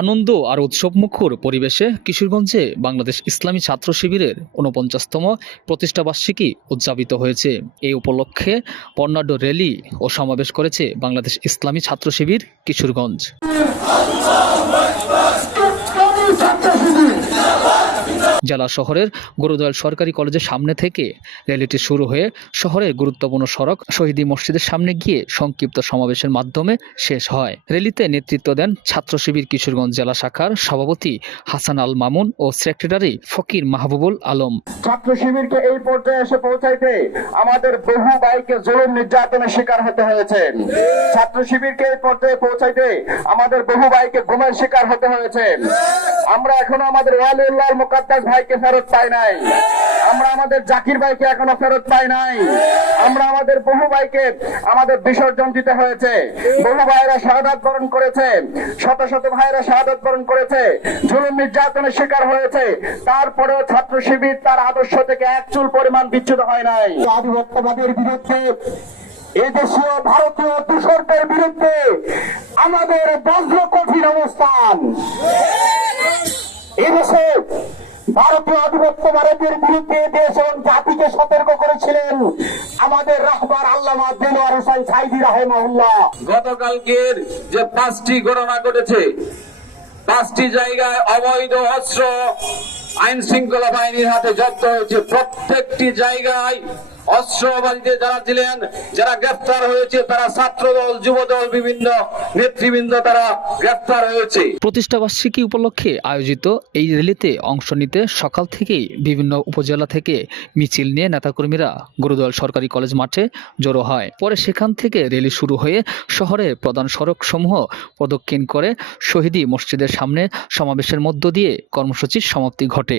আনন্দ আর উৎসবমুখর পরিবেশে কিশোরগঞ্জে বাংলাদেশ ইসলামী ছাত্র শিবিরের উনপঞ্চাশতম প্রতিষ্ঠাবার্ষিকী উদযাপিত হয়েছে। এই উপলক্ষে বর্ণাঢ্য র্যালি ও সমাবেশ করেছে বাংলাদেশ ইসলামী ছাত্র শিবির কিশোরগঞ্জ। জেলা শহরের গুরুদয়াল সরকারি কলেজের সামনে থেকে র্যালিটি শুরু হয়ে শহরের গুরুত্বপূর্ণ সড়ক শহীদি মসজিদের সামনে গিয়ে সংক্ষিপ্ত সমাবেশের মাধ্যমে শেষ হয়। র্যালিতে নেতৃত্ব দেন ছাত্র শিবির কিশোরগঞ্জ জেলা শাখার সভাপতি হাসান আল মামুন ও সেক্রেটারি ফকির মাহবুবুল আলম। ছাত্র শিবিরকে এই পর্যায়ে এসে পৌঁছাইতে আমাদের বহু ভাইকে জুলুম নির্যাতনের শিকার হতে হয়েছে ছাত্র শিবিরকে এই পর্যায়ে পৌঁছাইতে আমাদের বহু ভাইকে ঘুমের শিকার হতে হয়েছে আমরা এখনও আমাদের ওয়ালিউল্লাহ মুকাদ্দাস ভাইকে ফেরত পাই নাই। আমরা আমাদের জাকির ভাইকে এখনও ফেরত পাই নাই। আমরা আমাদের বহু ভাইকে আমাদের বিসর্জন দিতে হয়েছে। বহু ভাইরা শাহাদাত বরণ করেছে। শত শত ভাইরা শাহাদাত বরণ করেছে। জুলুম নির্যাতনের শিকার হয়েছে। তারপরেও ছাত্র শিবির তার আদর্শ থেকে এক চুল পরিমাণ বিচ্যুত হয় নাই। আধিপত্যবাদের বিরুদ্ধে, এদেশীয়, ভারতীয় দূষণের বিরুদ্ধে আমাদের বজ্র কঠিন অবস্থান। এদেশে ভারতীয় আধিপত্যবাদের বিরুদ্ধে দেশ এবং জাতিকে সতর্ক করেছিলেন আমাদের রাহবার আল্লামা দেলোয়ার হোসেন সাইদি রাহেমাহুল্লাহ। গতকালকের যে পাঁচটি ঘটনা ঘটেছে, পাঁচটি জায়গায় অবৈধ অস্ত্র আইন শৃঙ্খলা বাহিনীর হাতে জব্দ হয়েছে। প্রত্যেকটি জায়গায় অস্ত্রবাদীতে যারা ছিলেন, যারা গ্রেফতার হয়েছে, তারা ছাত্র দল যুব দল বিভিন্ন নেতৃবৃন্দ তারা গ্রেফতার হয়েছে। প্রতিষ্ঠাবার্ষিকী উপলক্ষে আয়োজিত এই র্যালিতে অংশ নিতে সকাল থেকেই বিভিন্ন উপজেলা থেকে মিছিল নিয়ে নেতাকর্মীরা গুরুদয়াল সরকারি কলেজ মাঠে জড়ো হয়। পরে সেখান থেকে র্যালি শুরু হয়ে শহরের প্রধান সড়ক সমূহ প্রদক্ষিণ করে শহীদি মসজিদের সামনে সমাবেশের মধ্য দিয়ে কর্মসূচির সমাপ্তি ঘটে।